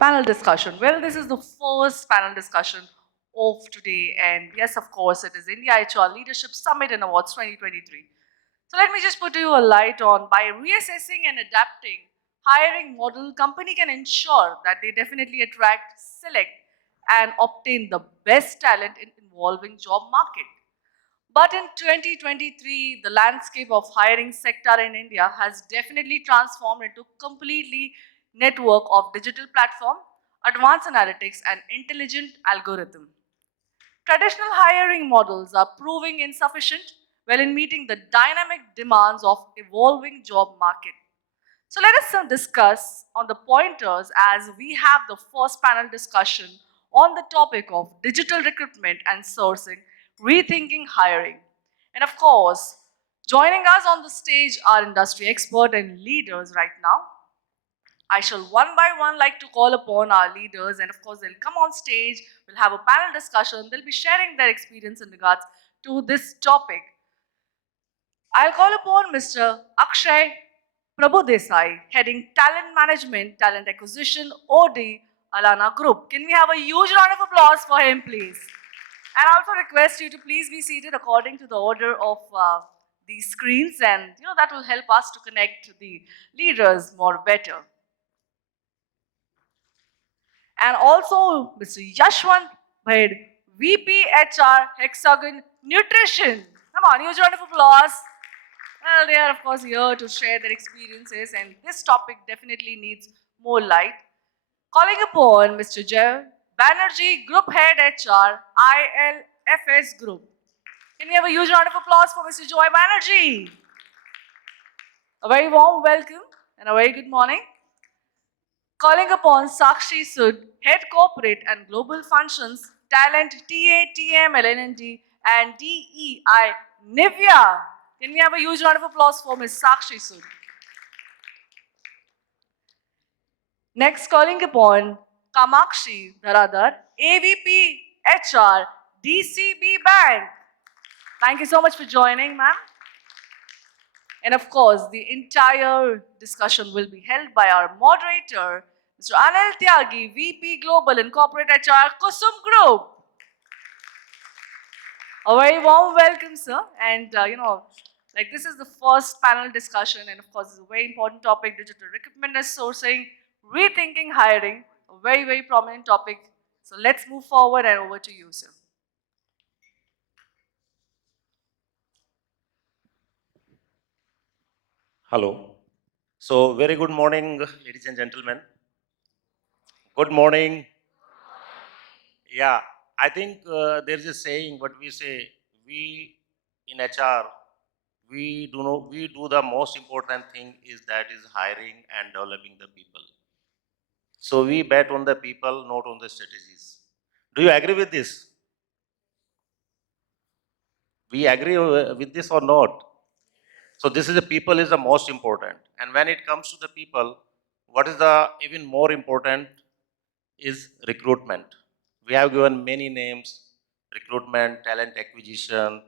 Panel discussion. Well, this is the first panel discussion of today, and yes, of course, it is India HR Leadership Summit and Awards 2023. So let me just put you a light on by reassessing and adapting hiring model, company can ensure that they definitely attract, select, and obtain the best talent in evolving job market. But in 2023, the landscape of hiring sector in India has definitely transformed into completely network of digital platform, advanced analytics, and intelligent algorithm. Traditional hiring models are proving insufficient while in meeting the dynamic demands of evolving job market. So let us discuss on the pointers as we have the first panel discussion on the topic of digital recruitment and sourcing, rethinking hiring. And of course, joining us on the stage are industry expert and leaders right now. I shall one by one like to call upon our leaders, and of course, they'll come on stage. We'll have a panel discussion. They'll be sharing their experience in regards to this topic. I'll call upon Mr. Akshay Prabhudesai, heading Talent Management, Talent Acquisition, OD, Allana Group. Can we have a huge round of applause for him, please? And I also request you to please be seated according to the order of these screens, and that will help us to connect the leaders more better. And also Mr. Yashwant Bhaid, VP HR, Hexagon Nutrition. Come on, huge round of applause. Well, they are of course here to share their experiences, and this topic definitely needs more light. Calling upon Mr. Jay Banerjee, Group Head HR, IL&FS Group. Can we have a huge round of applause for Mr. Joy Banerjee? A very warm welcome and a very good morning. Calling upon Sakshee Sud, Head Corporate and Global Functions, Talent, TA, TM, LND, and DEI, NIVEA. Can we have a huge round of applause for Ms. Sakshee Sud? Next, calling upon Kamakshi, Dharadhar, AVP, HR, DCB Bank. Thank you so much for joining, ma'am. And of course, the entire discussion will be held by our moderator, Mr. Anil Tyagi, VP Global and Corporate HR, Kusum Group. A very warm welcome, sir. And this is the first panel discussion, and of course, it's a very important topic: digital recruitment and sourcing, rethinking hiring. A very, very prominent topic. So let's move forward, and over to you, sir. Hello. So, very good morning, ladies and gentlemen. Good morning. Yeah, I think there's a saying, what we say, we in HR, we do the most important thing is that is hiring and developing the people. So we bet on the people, not on the strategies. Do you agree with this? We agree with this or not? So this is the people is the most important. And when it comes to the people, what is the even more important is recruitment. We have given many names: recruitment, talent acquisition,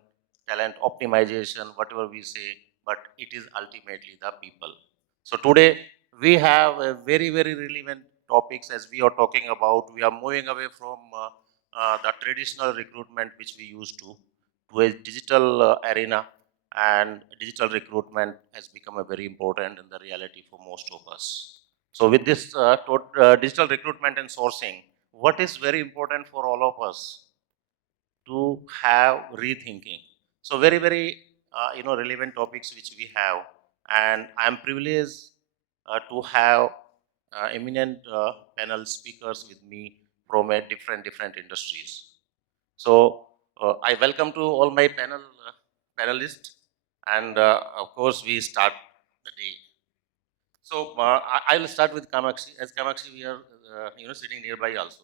talent optimization, whatever we say, but it is ultimately the people. So today we have a very, very relevant topics as we are talking about. We are moving away from the traditional recruitment which we used to a digital arena, and digital recruitment has become a very important in the reality for most of us. So with this digital recruitment and sourcing, what is very important for all of us to have rethinking. So very, very relevant topics which we have, and I'm privileged to have eminent panel speakers with me from a different industries. So I welcome to all my panelists, and of course we start the day. So I will start with Kamakshi. As Kamakshi, we are sitting nearby also.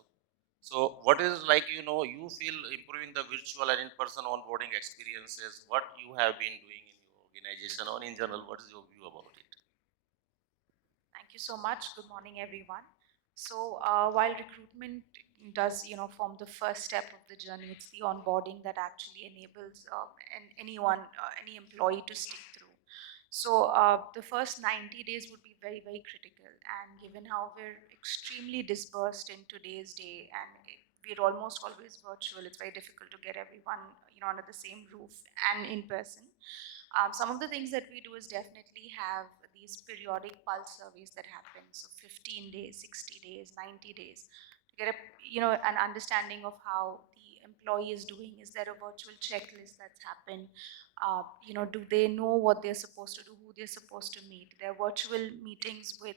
So what is you feel improving the virtual and in-person onboarding experiences? What you have been doing in your organization, or in general, what is your view about it? Thank you so much. Good morning, everyone. So while recruitment does, form the first step of the journey, it's the onboarding that actually enables anyone, any employee to stick through. So the first 90 days would be very, very critical. And given how we're extremely dispersed in today's day, and we're almost always virtual, it's very difficult to get everyone, under the same roof and in person. Some of the things that we do is definitely have these periodic pulse surveys that happen. So 15 days, 60 days, 90 days, to get an understanding of how the employee is doing. Is there a virtual checklist that's happened? Do they know what they're supposed to do, who they're supposed to meet? There are virtual meetings with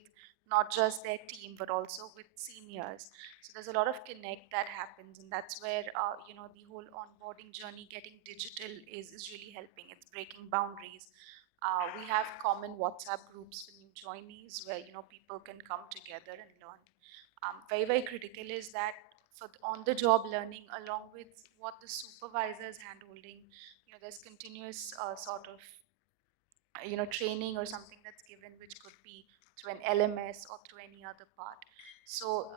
not just their team, but also with seniors. So there's a lot of connect that happens, and that's where, the whole onboarding journey, getting digital is really helping. It's breaking boundaries. We have common WhatsApp groups for new joinees where, people can come together and learn. Very, very critical is that for on-the-job learning, along with what the supervisor is handholding, there's continuous sort of training or something that's given, which could be through an LMS or through any other part. So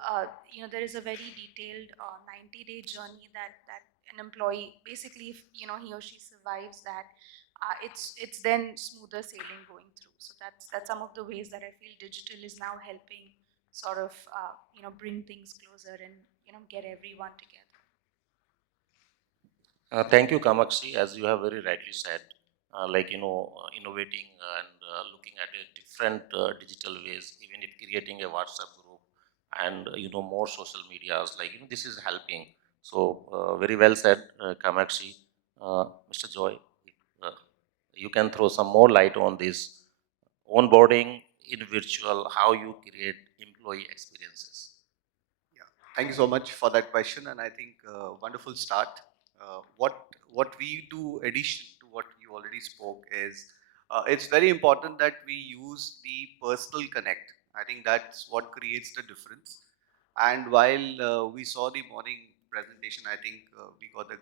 there is a very detailed 90-day journey that an employee, basically, if he or she survives that, it's then smoother sailing going through. So that's some of the ways that I feel digital is now helping sort of bring things closer and get everyone together. Thank you, Kamakshi. As you have very rightly said, innovating and looking at a different digital ways, even if creating a WhatsApp group and more social medias, this is helping. So very well said, Kamakshi. Mr. Joy, uh, you can throw some more light on this onboarding in virtual, how you create employee experiences. Yeah, thank you so much for that question, and I think wonderful start. What we do, addition to what you already spoke, is it's very important that we use the personal connect. I think that's what creates the difference. And while we saw the morning presentation, I think we got the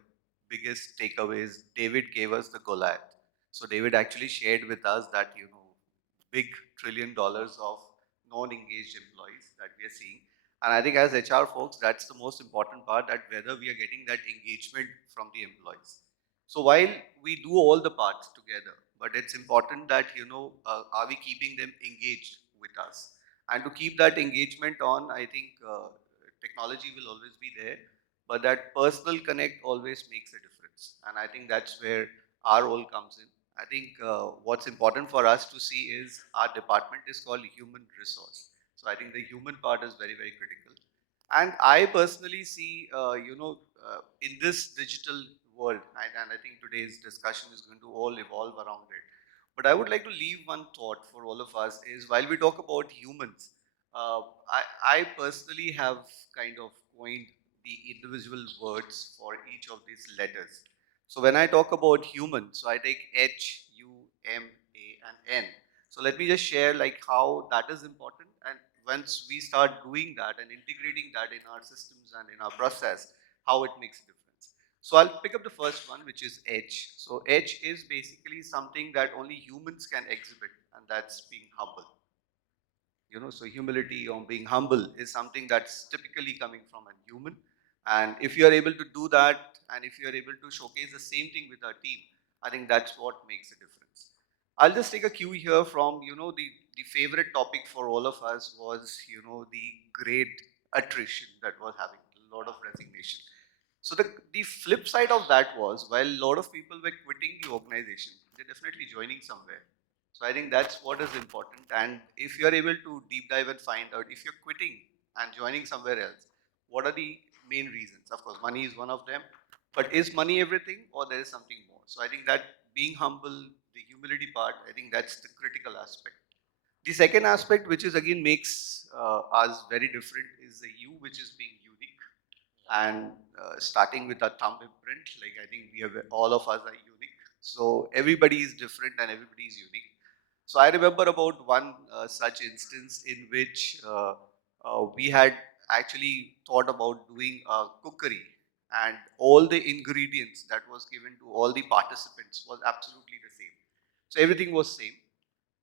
biggest takeaways. David gave us the Goliath. So David actually shared with us that big $1 trillion of non-engaged employees that we are seeing. And I think as HR folks, that's the most important part, that whether we are getting that engagement from the employees. So while we do all the parts together, but it's important that, are we keeping them engaged with us? And to keep that engagement on, I think technology will always be there, but that personal connect always makes a difference. And I think that's where our role comes in. I think what's important for us to see is our department is called human resource. So I think the human part is very, very critical. And I personally see, in this digital world, and I think today's discussion is going to all evolve around it. But I would like to leave one thought for all of us is, while we talk about humans, I personally have kind of coined the individual words for each of these letters. So when I talk about human, so I take H, U, M, A, and N. So let me just share like how that is important. And once we start doing that and integrating that in our systems and in our process, how it makes a difference. So I'll pick up the first one, which is H. So H is basically something that only humans can exhibit, and that's being humble. So humility or being humble is something that's typically coming from a human. And if you are able to do that, and if you are able to showcase the same thing with our team, I think that's what makes a difference. I'll just take a cue here from, the favorite topic for all of us was, the great attrition that was having a lot of resignation. So the flip side of that was, while a lot of people were quitting the organization, they're definitely joining somewhere. So I think that's what is important. And if you're able to deep dive and find out if you're quitting and joining somewhere else, what are the main reasons? Of course, money is one of them. But is money everything, or there is something more? So I think that being humble, the humility part, I think that's the critical aspect. The second aspect, which is again makes us very different, is the U, which is being unique. And starting with a thumb imprint, like I think we have, all of us are unique. So everybody is different and everybody is unique. So I remember about one such instance in which we had actually thought about doing a cookery, and all the ingredients that was given to all the participants was absolutely the same. So everything was same,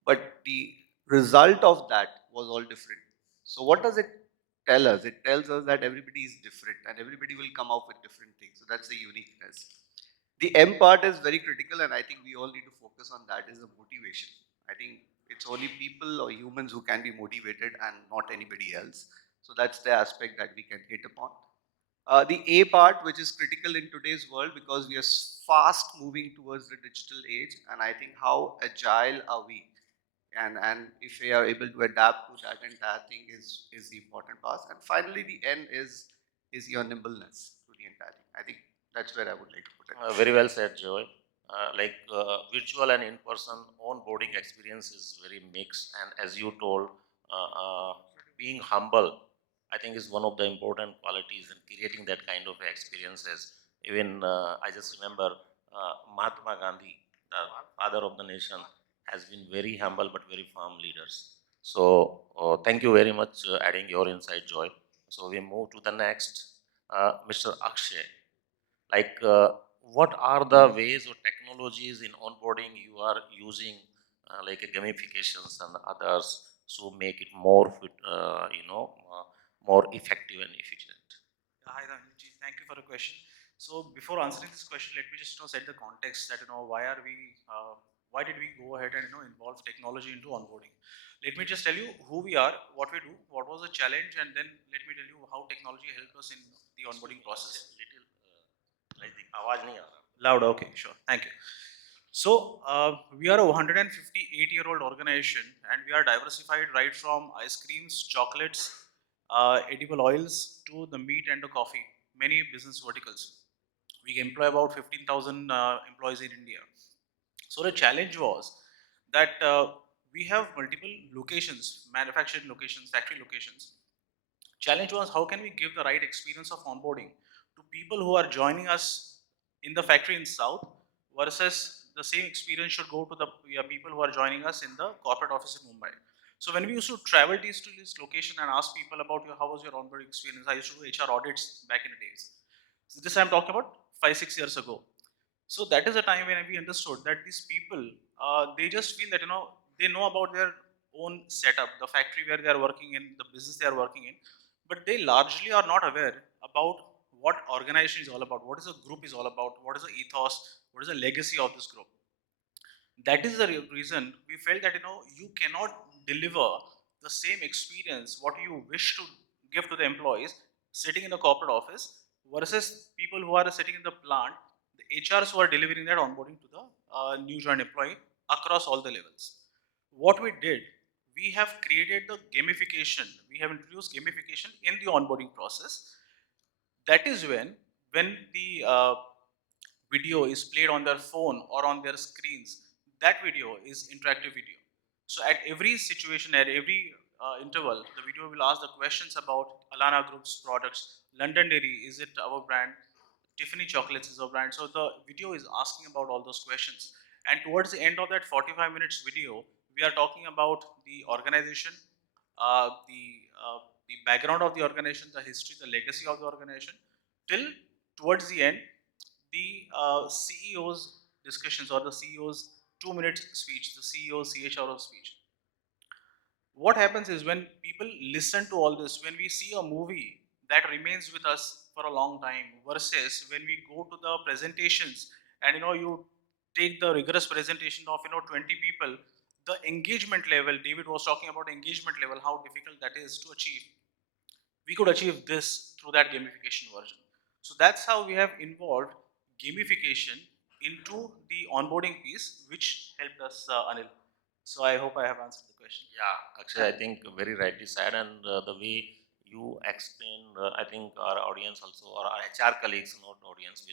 but the result of that was all different. So what does it tell us? It tells us that everybody is different and everybody will come up with different things. So that's the uniqueness. The M part is very critical, and I think we all need to focus on that, is the motivation. I think it's only people or humans who can be motivated and not anybody else. So that's the aspect that we can hit upon. The A part, which is critical in today's world because we are fast moving towards the digital age, and I think how agile are we? And if we are able to adapt to that entire thing is the important part. And finally, the N is your nimbleness to the entire thing. I think that's where I would like to put it. Very well said, Joy. Virtual and in-person onboarding experience is very mixed, and as you told, being humble, I think, is one of the important qualities in creating that kind of experiences. Even I just remember Mahatma Gandhi, the father of the nation, has been very humble but very firm leaders. So thank you very much adding your insight, Joy. So we move to the next, Mr. Akshay. Like, what are the ways or technologies in onboarding you are using, like gamifications and others, to make it more, more effective and efficient? Hi, Ranjit. Thank you for the question. So before answering this question, let me just set the context that why did we go ahead and involve technology into onboarding? Let me just tell you who we are, what we do, what was the challenge, and then let me tell you how technology helped us in the onboarding process. Little, like the आवाज नहीं आ रहा. Loud, okay, sure, thank you. So we are a 158-year-old organization, and we are diversified right from ice creams, chocolates, edible oils to the meat and the coffee, many business verticals. We employ about 15,000 employees in India. So the challenge was that we have multiple locations, manufacturing locations, factory locations. Challenge was how can we give the right experience of onboarding to people who are joining us in the factory in South versus the same experience should go to the people who are joining us in the corporate office in Mumbai. So when we used to travel to this location and ask people about how was your onboarding experience, I used to do HR audits back in the days. So this I'm talking about 5-6 years ago. So that is a time when we understood that these people, they just feel that they know about their own setup, the factory where they are working in, the business they are working in, but they largely are not aware about what organization is all about, what is a group is all about, what is the ethos, what is the legacy of this group. That is the reason we felt that you cannot deliver the same experience what you wish to give to the employees sitting in the corporate office versus people who are sitting in the plant, the HRs who are delivering that onboarding to the new joined employee across all the levels. What we did, we have created the gamification. We have introduced gamification in the onboarding process. That is when the video is played on their phone or on their screens, that video is interactive video. So at every situation, at every interval, the video will ask the questions about Allana Group's products. London Dairy, is it our brand? Tiffany Chocolates is our brand. So the video is asking about all those questions. And towards the end of that 45 minutes video, we are talking about the organization, uh, the, the background of the organization, the history, the legacy of the organization, till towards the end, the CEO's discussions or the CEO's 2 minute speech, the CEO CHRO speech. What happens is when people listen to all this, when we see a movie that remains with us for a long time versus when we go to the presentations and you take the rigorous presentation of 20 people, the engagement level, David was talking about engagement level, how difficult that is to achieve. We could achieve this through that gamification version. So that's how we have involved gamification into the onboarding piece, which helped us, Anil. So I hope I have answered the question. Yeah, actually, I think very rightly said, and the way you explain, I think our audience also, or our HR colleagues, not audience,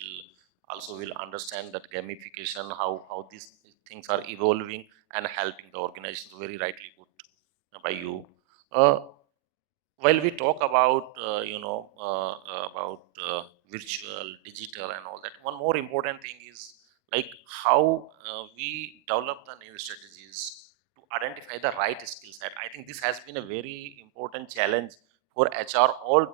will understand that gamification, how these things are evolving and helping the organization. So very rightly put by you. Uh, while we talk about about virtual, digital, and all that, one more important thing is like how we develop the new strategies to identify the right skill set. I think this has been a very important challenge for HR all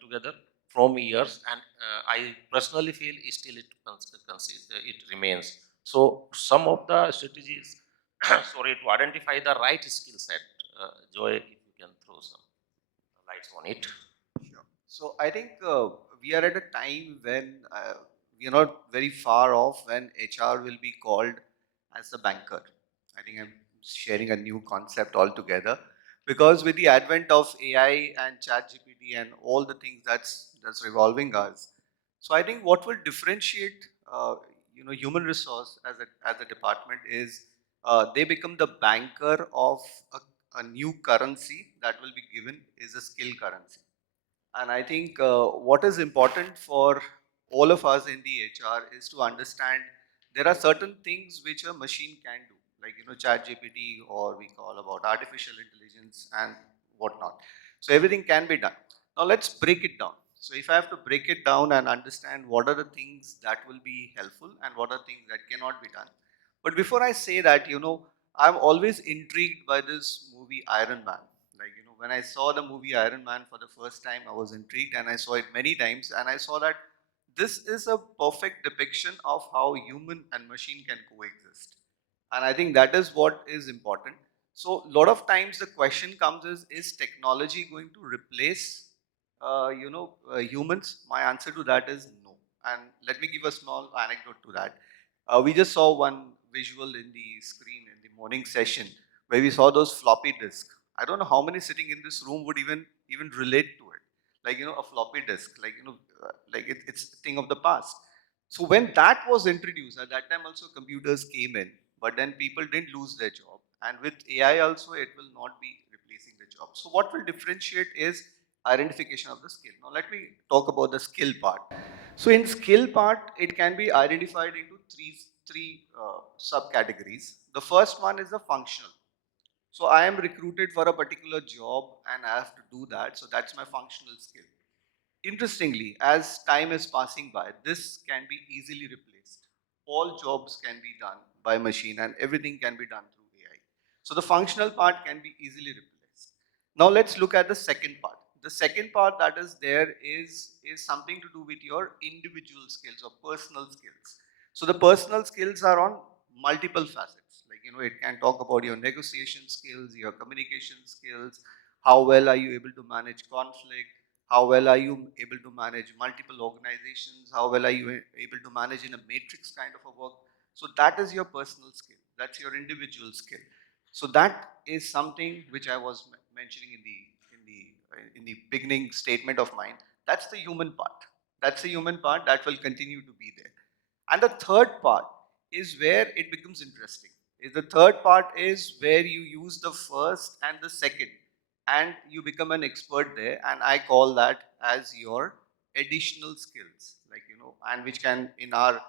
together from years, and I personally feel still it remains. So some of the strategies sorry, to identify the right skill set, Joy, if you can throw some lights on it. Sure. So I think we are at a time when we are not very far off when HR will be called as the banker. I think sharing a new concept altogether. Because with the advent of AI and ChatGPT and all the things that's revolving us, so I think what will differentiate human resource as a department is they become the banker of a new currency that will be given is a skill currency. And I think what is important for all of us in the HR is to understand there are certain things which a machine can do, like Chat GPT or we call about artificial intelligence and whatnot. So everything can be done. Now let's break it down. So if I have to break it down and understand what are the things that will be helpful and what are things that cannot be done. But before I say that, I'm always intrigued by this movie Iron Man. Like, when I saw the movie Iron Man for the first time, I was intrigued and I saw it many times and I saw that this is a perfect depiction of how human and machine can coexist. And I think that is what is important. So, a lot of times the question comes is technology going to replace, humans? My answer to that is no. And let me give a small anecdote to that. We just saw one visual in the screen in the morning session where we saw those floppy disks. I don't know how many sitting in this room would even relate to it. Like a floppy disk, like it's a thing of the past. So when that was introduced, at that time also computers came in, but then people didn't lose their job. And with AI also, it will not be replacing the job. So what will differentiate is identification of the skill. Now let me talk about the skill part. So in skill part, it can be identified into three subcategories. The first one is the functional. So I am recruited for a particular job and I have to do that. So that's my functional skill. Interestingly, as time is passing by, this can be easily replaced. All jobs can be done by machine and everything can be done through AI. So the functional part can be easily replaced. Now let's look at the second part. The second part that is there is something to do with your individual skills or personal skills. So the personal skills are on multiple facets. Like, it can talk about your negotiation skills, your communication skills, how well are you able to manage conflict, how well are you able to manage multiple organizations, how well are you able to manage in a matrix kind of a work. So that is your personal skill, that's your individual skill. So that is something which I was mentioning in the beginning statement of mine. That's the human part. That's the human part that will continue to be there. And the third part is where it becomes interesting. Is the third part is where you use the first and the second, and you become an expert there. And I call that as your additional skills, like and which can in our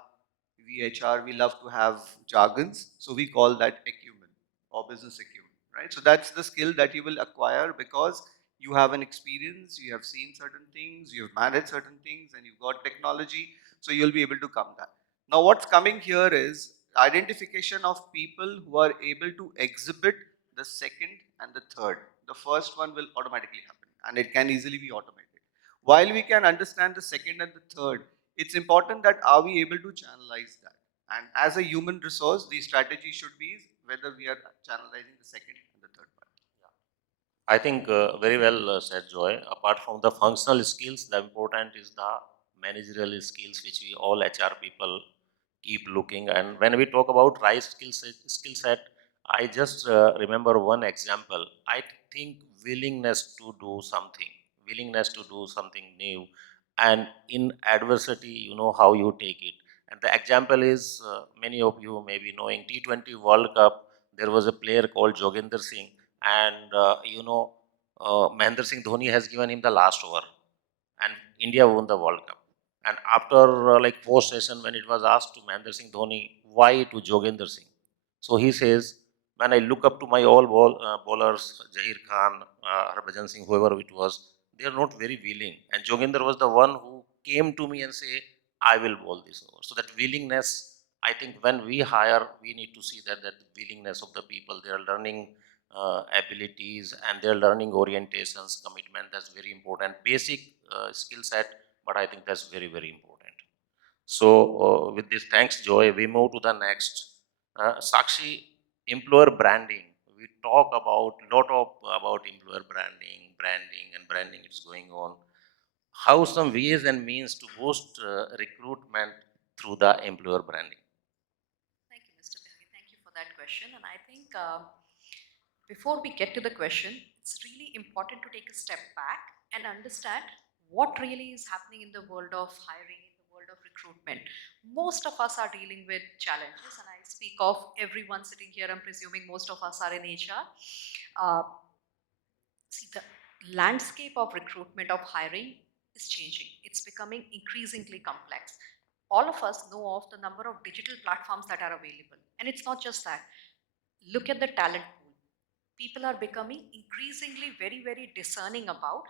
VHR we love to have jargons, so we call that acumen or business acumen, right? So that's the skill that you will acquire because you have an experience, you have seen certain things, you have managed certain things, and you've got technology, so you'll be able to come that. Now, what's coming here is identification of people who are able to exhibit the second and the third. The first one will automatically happen and it can easily be automated. While we can understand the second and the third, it's important that are we able to channelize that? And as a human resource, the strategy should be whether we are channelizing the second and the third part. I think very well said, Joy. Apart from the functional skills, the important is the managerial skills, which we all HR people keep looking. And when we talk about right skill set, I just remember one example. I think willingness to do something new, and in adversity, you know how you take it. And the example is many of you may be knowing T20 World Cup. There was a player called Joginder Singh, and Mahendra Singh Dhoni has given him the last over, and India won the World Cup. And after like post session, when it was asked to Mahendra Singh Dhoni, why to Joginder Singh? So he says, when I look up to my all bowlers, Zahir Khan, Harbhajan Singh, whoever it was, they are not very willing. And Joginder was the one who came to me and say, I will bowl this over. So that willingness, I think when we hire, we need to see that willingness of the people. They are learning abilities and their learning orientations, commitment, that's very important. Basic skill set, but I think that's very, very important. So with this, thanks Joy, we move to the next. Sakshi, employer branding. We talk about lot of about employer branding and branding is going on. How some ways and means to boost recruitment through the employer branding? Thank you, Mr. Tyagi. Thank you for that question. And I think Before we get to the question, it's really important to take a step back and understand what really is happening in the world of hiring, in the world of recruitment. Most of us are dealing with challenges, and I speak of everyone sitting here. I'm presuming most of us are in HR. See, the landscape of recruitment, of hiring is changing. It's becoming increasingly complex. All of us know of the number of digital platforms that are available. And it's not just that. Look at the talent pool. People are becoming increasingly very discerning about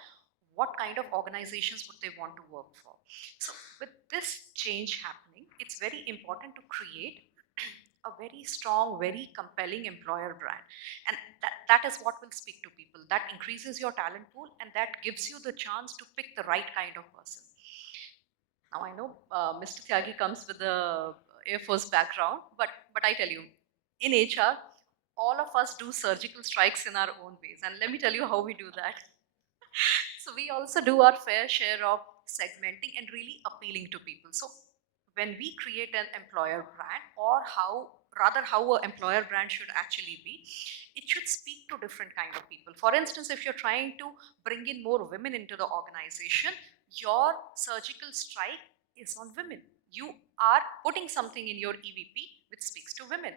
what kind of organizations would they want to work for. So with this change happening, it's very important to create a very strong, very compelling employer brand. And that is what will speak to people. That increases your talent pool and that gives you the chance to pick the right kind of person. Now I know Mr. Tyagi comes with the Air Force background, but I tell you, in HR, all of us do surgical strikes in our own ways. And let me tell you how we do that. So we also do our fair share of segmenting and really appealing to people. So when we create an employer brand, or how an employer brand should actually be, it should speak to different kind of people. For instance, if you're trying to bring in more women into the organization, your surgical strike is on women. You are putting something in your EVP which speaks to women.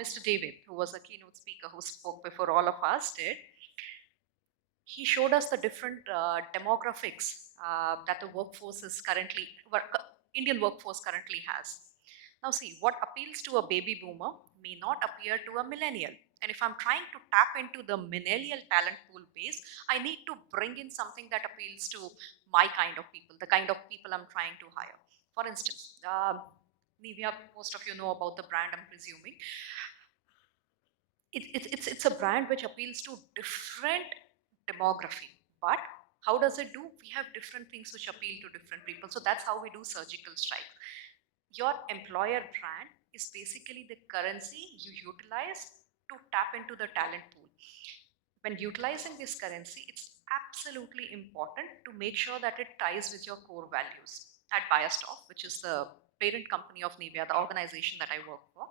Mr. David, who was a keynote speaker who spoke before all of us did, he showed us the different demographics that the Indian workforce currently has. Now see, what appeals to a baby boomer may not appear to a millennial. And if I'm trying to tap into the millennial talent pool base, I need to bring in something that appeals to my kind of people, the kind of people I'm trying to hire. For instance, NIVEA, most of you know about the brand, I'm presuming. It's a brand which appeals to different demography. But how does it do? We have different things which appeal to different people. So that's how we do surgical strike. Your employer brand is basically the currency you utilize to tap into the talent pool. When utilizing this currency, it's absolutely important to make sure that it ties with your core values. At Biastoff, which is the parent company of NIVEA, the organization that I work for,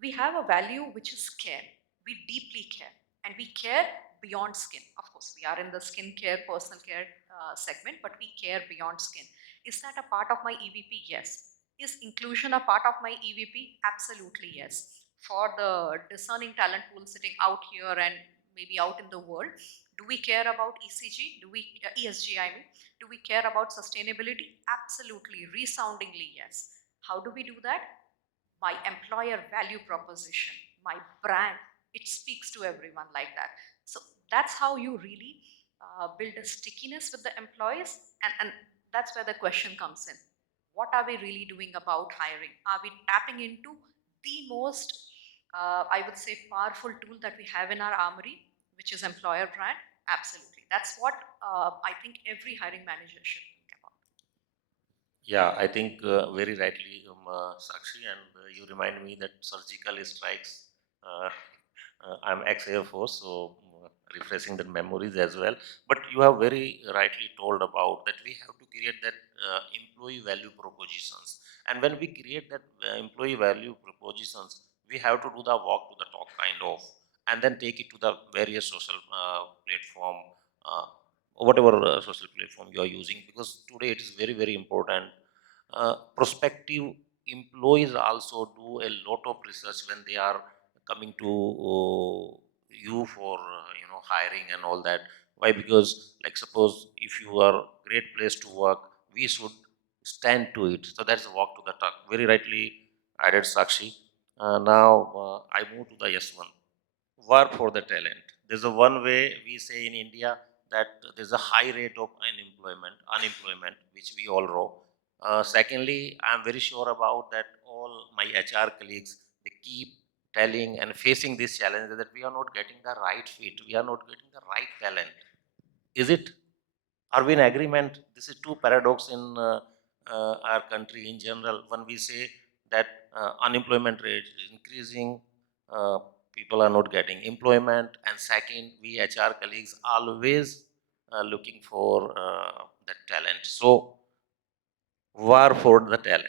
we have a value which is care. We deeply care, and we care beyond skin. Of course, we are in the skincare, personal care segment, but we care beyond skin. Is that a part of my EVP? Yes. Is inclusion a part of my EVP? Absolutely yes. For the discerning talent pool sitting out here and maybe out in the world, do we care about ECG? Do we ESG? I mean, do we care about sustainability? Absolutely, resoundingly yes. How do we do that? My employer value proposition, my brand, it speaks to everyone like that. So that's how you really build a stickiness with the employees, and that's where the question comes in. What are we really doing about hiring? Are we tapping into the most, I would say, powerful tool that we have in our armory, which is employer brand? Absolutely. That's what I think every hiring manager should think about. Yeah, I think very rightly, Sakshi, and you remind me that surgical strikes. I'm ex-Air Force, so refreshing the memories as well. But you have very rightly told about that we have to create that employee value propositions, and when we create that employee value propositions, we have to do the walk to the talk kind of, and then take it to the various social platform. Whatever social platform you are using, because today it is very important. Prospective employees also do a lot of research when they are coming to you for hiring and all that. Why? Because, like, suppose if you are great place to work, we should stand to it. So that's a walk to the talk, very rightly added, Sakshi. Now I move to the Yashwant. War for the talent. There's a one way we say in India that there's a high rate of unemployment, which we all know. Secondly, I'm very sure about that all my HR colleagues, they keep telling and facing this challenge that we are not getting the right fit, we are not getting the right talent. Is it? Are we in agreement? This is two paradox in our country in general. When we say that unemployment rate is increasing, uh, people are not getting employment, and second, we HR colleagues always looking for that talent. So, war for the talent.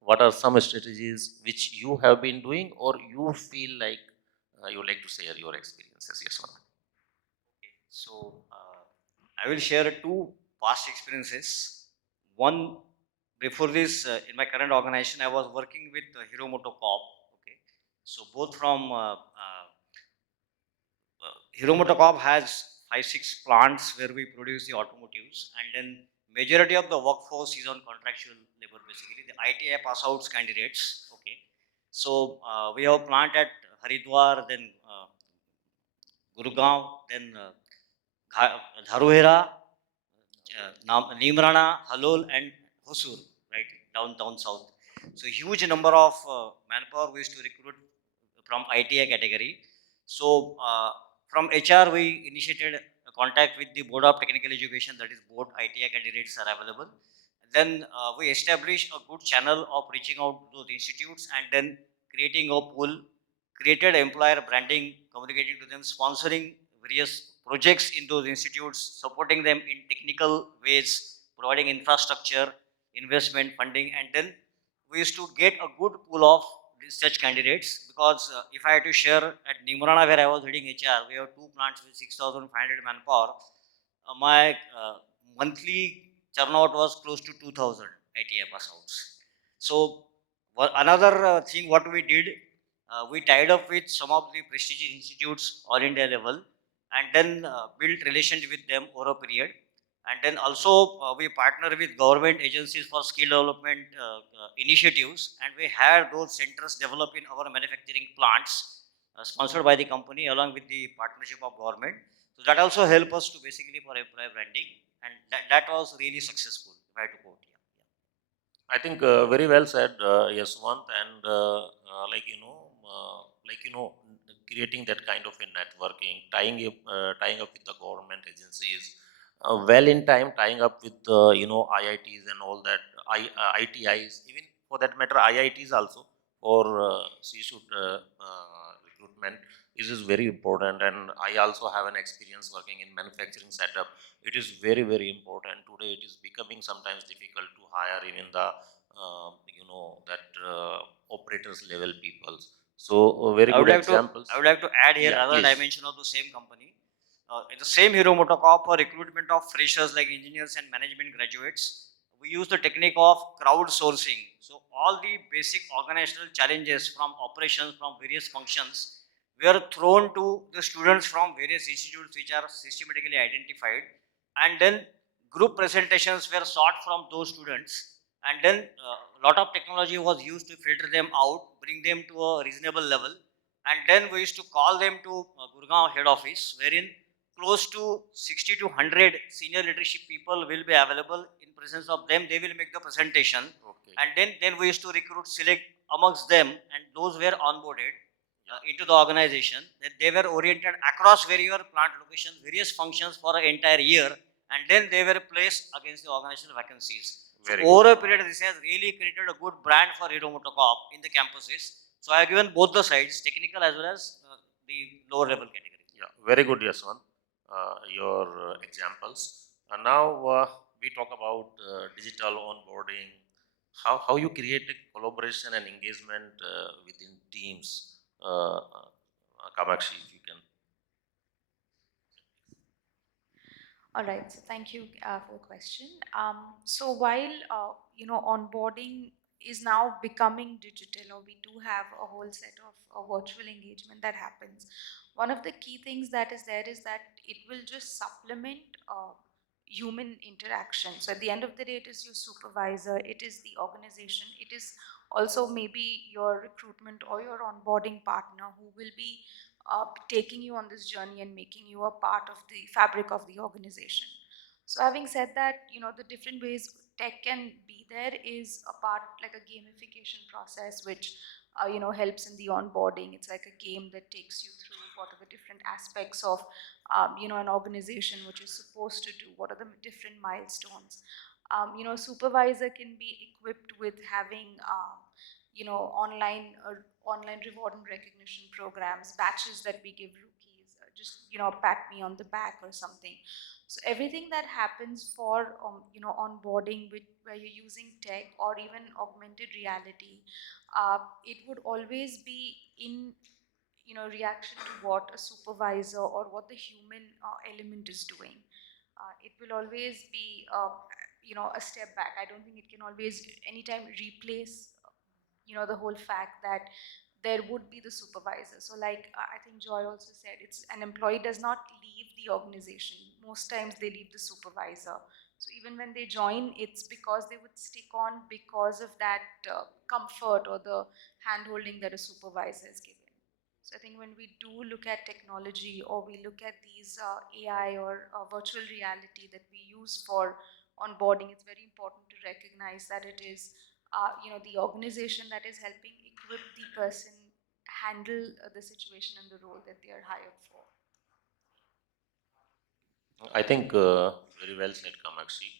What are some strategies which you have been doing, or you feel like you would like to share your experiences. Yes, one. So I will share two past experiences. One, before this, in my current organization, I was working with Hero Motocorp. Okay, so both from Hero Motocorp has 5-6 plants where we produce the automotives, and then majority of the workforce is on contractual labor. Basically, the ITI pass outs candidates. Okay, so we have a plant at Haridwar, then Gurgaon, then Dharuhera, Nimrana, Halol, and Hosur, right, down south. So huge number of manpower we used to recruit from ITI category. So from HR we initiated a contact with the Board of Technical Education, that is board ITI candidates are available. Then we established a good channel of reaching out to those institutes and then creating a pool, created employer branding, communicating to them, sponsoring various projects in those institutes, supporting them in technical ways, providing infrastructure, investment, funding, and then we used to get a good pool of such candidates because if I had to share at Nimrana where I was heading HR, we have two plants with 6,500 manpower. My monthly turnout was close to 2,000 ITI pass outs. So another thing what we did, we tied up with some of the prestigious institutes all India level and then built relations with them over a period. And then also we partner with government agencies for skill development initiatives, and we had those centers developed in our manufacturing plants, sponsored by the company along with the partnership of government. So that also helped us to basically for employer branding, and that was really successful. If I had to quote, I think very well said, Yashwant, and creating that kind of a networking, tying up with the government agencies, well in time, tying up with IITs and all that, ITIs, even for that matter, IITs also for C-suite recruitment. This is very important, and I also have an experience working in manufacturing setup. It is very important. Today, it is becoming sometimes difficult to hire even the that operators level people. So very good examples. I would like to add here Yeah, another please. dimension of the same company. In the same Hero Motocorp for recruitment of freshers like engineers and management graduates, we use the technique of crowdsourcing. So all the basic organizational challenges from operations from various functions were thrown to the students from various institutes which are systematically identified, and then group presentations were sought from those students, and then a lot of technology was used to filter them out, bring them to a reasonable level, and then we used to call them to Gurgaon head office, wherein close to 60 to 100 senior leadership people will be available. In presence of them, they will make the presentation, Okay. and then we used to recruit, select amongst them, and those were onboarded into the organization. That they were oriented across various plant locations, various functions for an entire year, and then they were placed against the organizational vacancies. So Very over good. a period, this has really created a good brand for Hero Motocorp in the campuses. So I have given both the sides, technical as well as the lower level category. Yeah, very good, Yaswan. Your examples. And now we talk about digital onboarding, how you create a collaboration and engagement within teams. Kamakshi, if you can. All right, so thank you for the question. So while onboarding is now becoming digital, or we do have a whole set of virtual engagement that happens, one of the key things that is there is that it will just supplement human interaction. So at the end of the day, it is your supervisor, it is the organization, it is also maybe your recruitment or your onboarding partner who will be taking you on this journey and making you a part of the fabric of the organization. So having said that, the different ways tech can be there is a part like a gamification process, which helps in the onboarding. It's like a game that takes you through what are the different aspects of an organization which is supposed to do, what are the different milestones. Supervisor can be equipped with having online reward and recognition programs, batches that we give rookies, just pat me on the back or something. So everything that happens for onboarding with where you're using tech or even augmented reality, it would always be in reaction to what a supervisor or what the human element is doing. It will always be, a step back. I don't think it can always, anytime, replace, the whole fact that there would be the supervisor. So like I think Joy also said, it's an employee does not leave the organization. Most times they leave the supervisor. So even when they join, it's because they would stick on because of that comfort or the hand-holding that a supervisor is given. So I think when we do look at technology or we look at these AI or virtual reality that we use for onboarding, it's very important to recognize that it is, the organization that is helping equip the person handle the situation and the role that they are hired for. I think very well said, Kamakshi.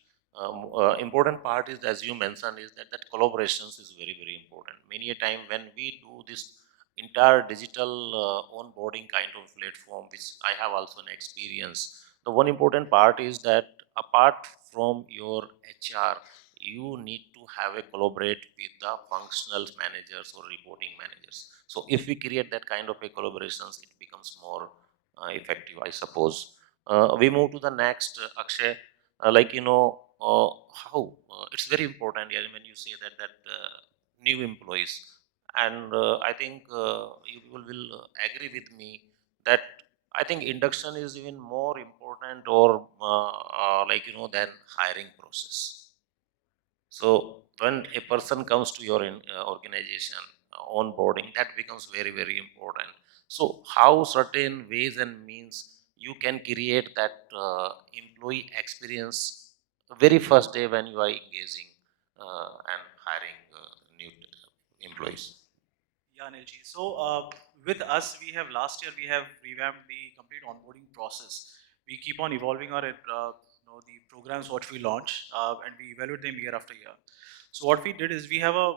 Important part is, as you mentioned, is that collaborations is very, very important. Many a time when we do this entire digital onboarding kind of platform, which I have also an experience, the one important part is that apart from your HR, you need to have a collaborate with the functional managers or reporting managers. So if we create that kind of a collaborations, it becomes more effective, I suppose. We move to the next, Akshay. How it's very important, yeah, when you say that new employees, and I think you people will agree with me that I think induction is even more important, or than hiring process. So when a person comes to your organization, onboarding, that becomes very, very important. So how certain ways and means you can create that employee experience very first day when you are engaging and hiring new employees. Yeah, Anilji. So with us, we have last year we have revamped the complete onboarding process. We keep on evolving our the programs what we launch, and we evaluate them year after year. So what we did is we have a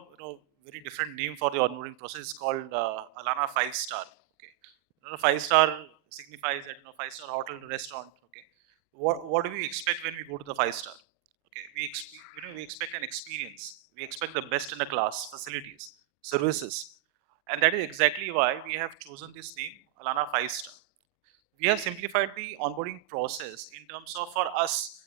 very different name for the onboarding process. It's called Allana 5 star. Okay, 5 star signifies that 5 star hotel restaurant. Okay, what do we expect when we go to the 5 star? Okay, we expect an experience. We expect the best in the class facilities, services, and that is exactly why we have chosen this name, Allana 5 star. We have simplified the onboarding process in terms of, for us,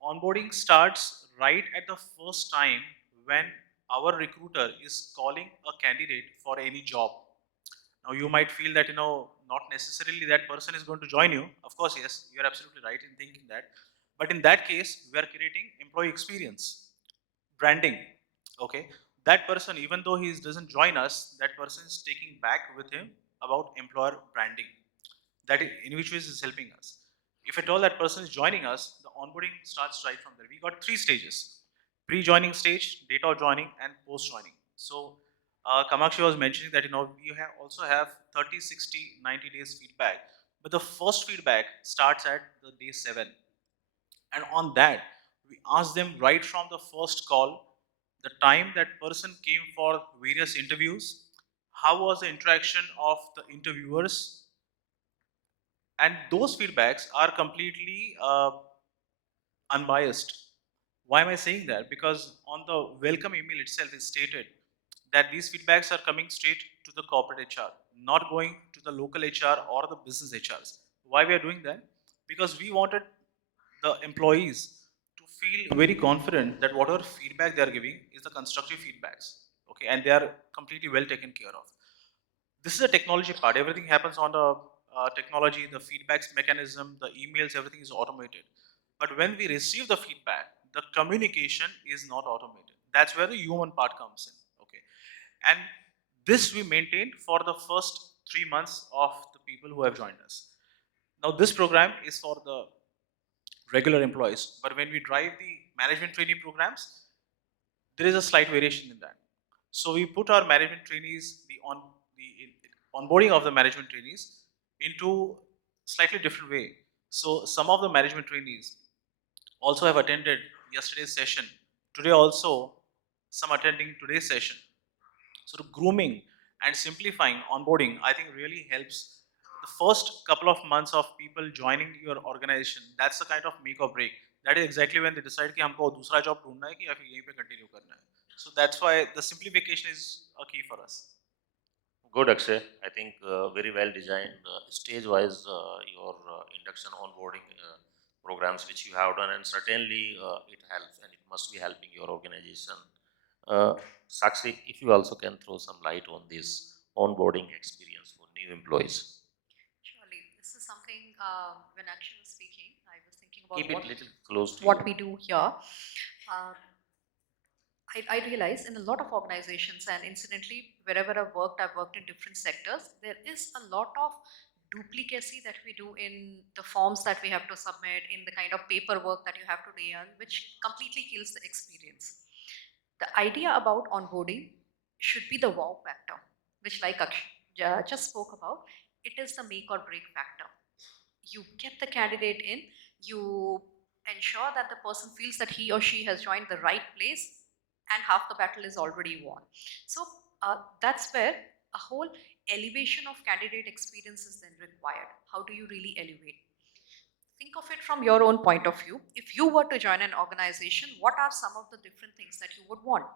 onboarding starts right at the first time when our recruiter is calling a candidate for any job. Now you might feel that not necessarily that person is going to join you. Of course, yes, you are absolutely right in thinking that. But in that case, we are creating employee experience, branding. Okay, that person, even though he doesn't join us, that person is taking back with him about employer branding. That in which ways is helping us. If at all that person is joining us, the onboarding starts right from there. We got 3 stages: pre-joining stage, date of joining, and post-joining. So Kamakshi was mentioning that we also have 30, 60, 90 days feedback, but the first feedback starts at the day 7, and on that we ask them right from the first call, the time that person came for various interviews, how was the interaction of the interviewers, and those feedbacks are completely unbiased. Why am I saying that? Because on the welcome email itself is stated that these feedbacks are coming straight to the corporate HR, not going to the local HR or the business HRs. Why we are doing that? Because we wanted the employees to feel very confident that whatever feedback they are giving is the constructive feedbacks, okay, and they are completely well taken care of. This is a technology part. Everything happens on the technology, the feedbacks mechanism, the emails, everything is automated. But when we receive the feedback, the communication is not automated. That's where the human part comes in. Okay, and this we maintained for the first 3 months of the people who have joined us. Now, this program is for the regular employees, but when we drive the management training programs, there is a slight variation in that. So we put our management trainees, the onboarding of the management trainees into slightly different way. So some of the management trainees also have attended yesterday's session. Today also, some attending today's session. So the grooming and simplifying onboarding, I think really helps the first couple of months of people joining your organization. That's the kind of make or break. That is exactly when they decide कि हमको दूसरा job ढूंढना है कि या फिर यहीं पे continue करना है. So that's why the simplification is a key for us. Good, Akshay. I think very well designed, stage-wise, your induction onboarding programs which you have done, and certainly it helps and it must be helping your organization. Uh, Sakshi, if you also can throw some light on this onboarding experience for new employees. Surely, this is something when Akshay was speaking, I was thinking about Keep it little close to what you. we do here. I realize in a lot of organizations, and incidentally, wherever I've worked in different sectors, there is a lot of duplicacy that we do in the forms that we have to submit, in the kind of paperwork that you have to do, which completely kills the experience. The idea about onboarding should be the wow factor, which, like Akshay just spoke about, it is the make or break factor. You get the candidate in, you ensure that the person feels that he or she has joined the right place, and half the battle is already won. So that's where a whole elevation of candidate experience is then required. How do you really elevate? Think of it from your own point of view. If you were to join an organization, what are some of the different things that you would want?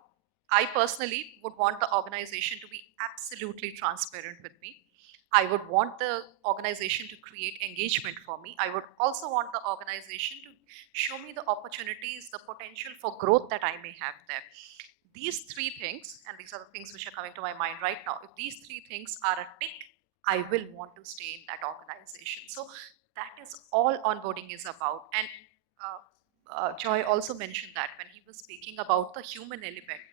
I personally would want the organization to be absolutely transparent with me. I would want the organization to create engagement for me. I would also want the organization to show me the opportunities, the potential for growth that I may have there. These three things, and these are the things which are coming to my mind right now, if these three things are a tick, I will want to stay in that organization. So that is all onboarding is about. And Joy also mentioned that when he was speaking about the human element.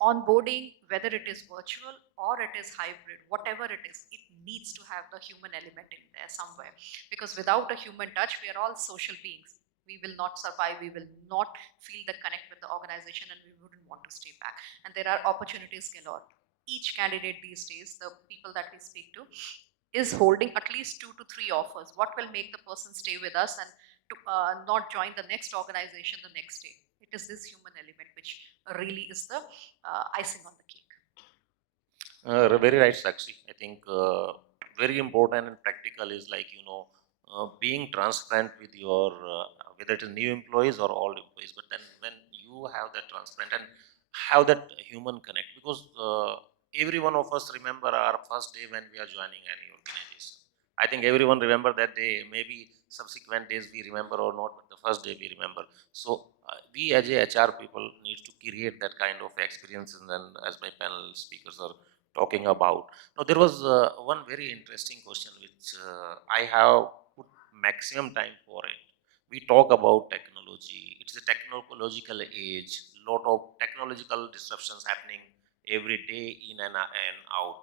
Onboarding, whether it is virtual or it is hybrid, whatever it is, it needs to have the human element in there somewhere. Because without a human touch, we are all social beings. We will not survive, we will not feel the connect with the organization, and we wouldn't want to stay back. And there are opportunities galore. Each candidate these days, the people that we speak to, is holding at least 2 to 3 offers. What will make the person stay with us and to not join the next organization the next day? It is this human element which really is the icing on the cake. Very right, Sakshi. I think very important and practical is like, being transparent with your, whether it is new employees or old employees, but then when you have that transparent and have that human connect, because every one of us remember our first day when we are joining any organization. I think everyone remember that day, maybe subsequent days we remember or not, but the first day we remember. So we as a HR people need to create that kind of experiences, and as my panel speakers are talking about. Now, there was one very interesting question which I have put maximum time for it. We talk about technology. It's a technological age. Lot of technological disruptions happening every day in and out.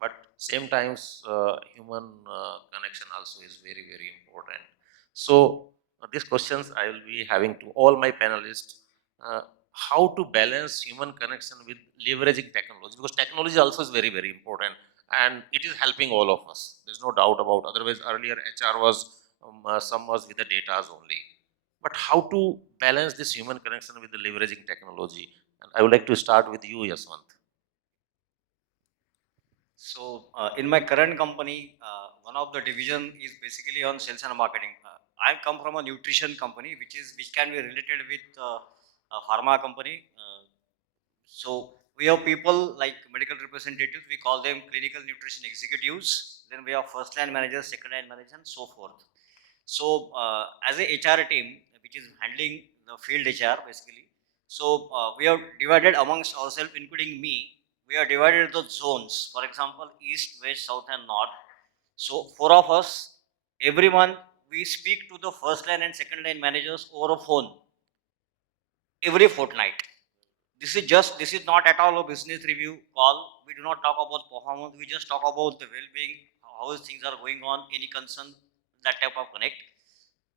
But same times, human connection also is very, very important. So these questions I will be having to all my panelists. How to balance human connection with leveraging technology, because technology also is very, very important and it is helping all of us. There's no doubt about. Otherwise, earlier HR was some was with the data only. But how to balance this human connection with the leveraging technology? And I would like to start with you, Yashwant. So in my current company, one of the division is basically on sales and marketing. I come from a nutrition company, which can be related with a pharma company. So we have people like medical representatives. We call them clinical nutrition executives. Then we have first line managers, second line managers, and so forth. So as a HR team, which is handling the field HR basically, so we have divided amongst ourselves, including me. We are divided into zones. For example, east, west, south, and north. So four of us, every month we speak to the first line and second line managers over a phone every fortnight. This is not at all a business review call. We do not talk about performance. We just talk about the well-being, how things are going on, any concern, that type of connect.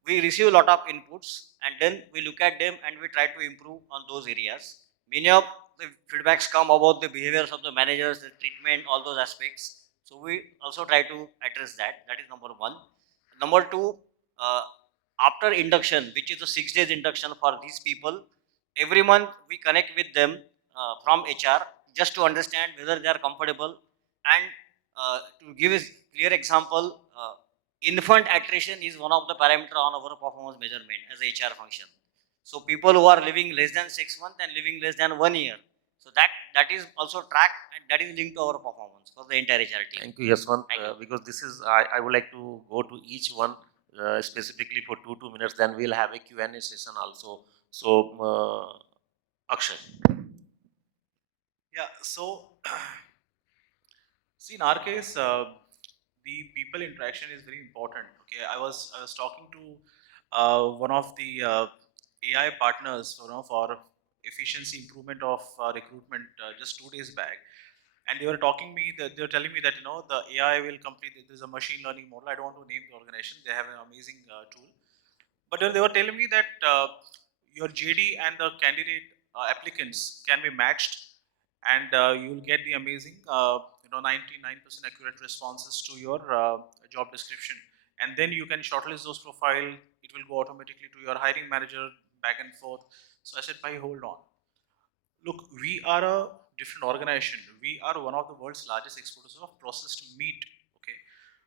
We receive a lot of inputs and then we look at them and we try to improve on those areas. Many of the feedbacks come about the behaviors of the managers, the treatment, all those aspects. So we also try to address that. That is number one. Number two, uh, after induction, which is a 6 days induction for these people, every month we connect with them from HR just to understand whether they are comfortable. And to give a clear example, infant attrition is one of the parameter on our performance measurement as a HR function. So people who are living less than 6 months and living less than 1 year. So that is also tracked and that is linked to our performance for the entire HR team. Thank you, Yashwant, Thank you. because this is, I would like to go to each one specifically for 2 minutes, then we'll have a Q&A session also. So, Akshay. Yeah, so see, in our case, the people interaction is very important. Okay, I was talking to one of the AI partners, for efficiency improvement of recruitment just 2 days back, and they were talking me that they were telling me that the AI will complete. There's a machine learning model. I don't want to name the organization. They have an amazing tool, but they were telling me that your JD and the candidate applicants can be matched, and you will get the amazing 99% accurate responses to your job description, and then you can shortlist those profile. It will go automatically to your hiring manager, back and forth. So I said, "Bhai, hold on. Look, we are a different organization. We are one of the world's largest exporters of processed meat. Okay,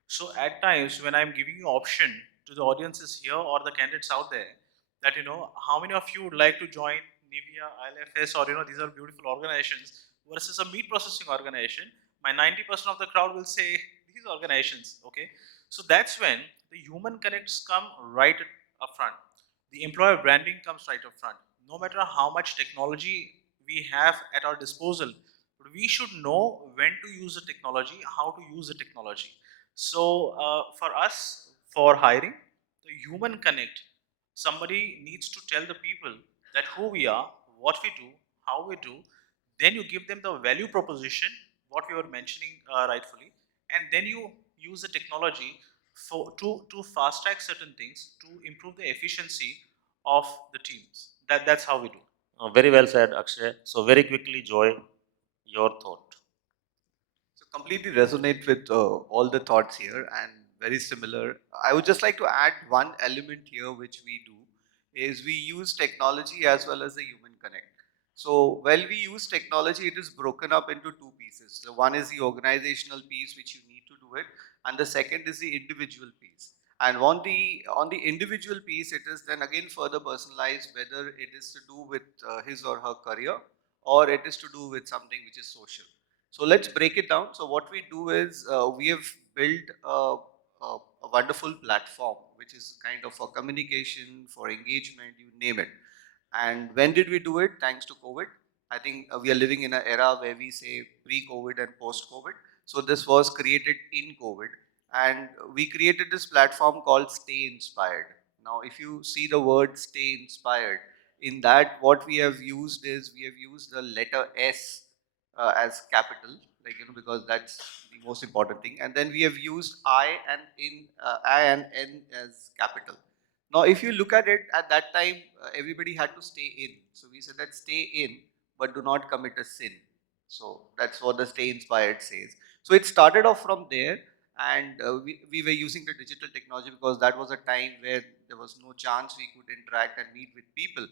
so at times when I'm giving you option to the audiences here or the candidates out there, that how many of you would like to join NIVEA, IL&FS, or these are beautiful organizations versus a meat processing organization, my 90% of the crowd will say these organizations. Okay, so that's when the human connects come right up front. The employer branding comes right up front. No matter how much technology we have at our disposal, but we should know when to use the technology, how to use the technology. So for us, for hiring, the human connect, somebody needs to tell the people that who we are, what we do, how we do. Then you give them the value proposition, what we were mentioning rightfully, and then you use the technology to fast track certain things to improve the efficiency of the teams. That's how we do. Very well said, Akshay. So, very quickly, Joy, your thought. So completely resonate with all the thoughts here and very similar. I would just like to add one element here which we do is we use technology as well as the human connect. So while we use technology, it is broken up into two pieces. So one is the organizational piece which you need to do it, and the second is the individual piece. And on the individual piece, it is then again further personalized whether it is to do with his or her career or it is to do with something which is social. So let's break it down. So what we do is we have built a wonderful platform which is kind of for communication, for engagement, you name it. And when did we do it? Thanks to COVID. I think we are living in an era where we say pre-COVID and post-COVID. So this was created in COVID. And we created this platform called Stay Inspired. Now, if you see the word Stay Inspired, in that what we have used is we have used the letter S as capital, like because that's the most important thing. And then we have used I and N as capital. Now, if you look at it, at that time, everybody had to stay in. So we said that stay in, but do not commit a sin. So that's what the Stay Inspired says. So it started off from there, and we were using the digital technology because that was a time where there was no chance we could interact and meet with people.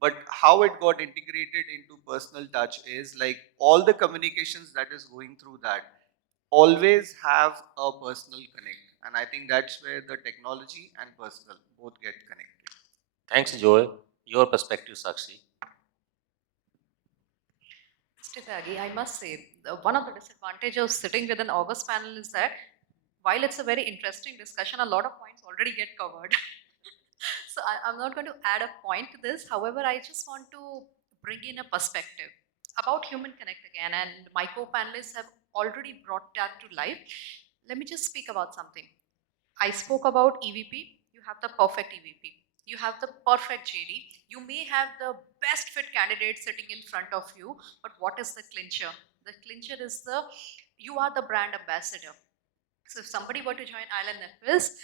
But how it got integrated into personal touch is like all the communications that is going through that always have a personal connect. And I think that's where the technology and personal both get connected. Thanks, Joy. Your perspective, Sakshi. Mr. Tyagi, I must say, one of the disadvantages of sitting with an August panel is that while it's a very interesting discussion, a lot of points already get covered. So I'm not going to add a point to this. However, I just want to bring in a perspective about human connect again, and my co-panelists have already brought that to life. Let me just speak about something. I spoke about EVP. You have the perfect EVP. You have the perfect JD. You may have the best fit candidate sitting in front of you, but what is the clincher? The clincher is you are the brand ambassador. So if somebody were to join IL&FS,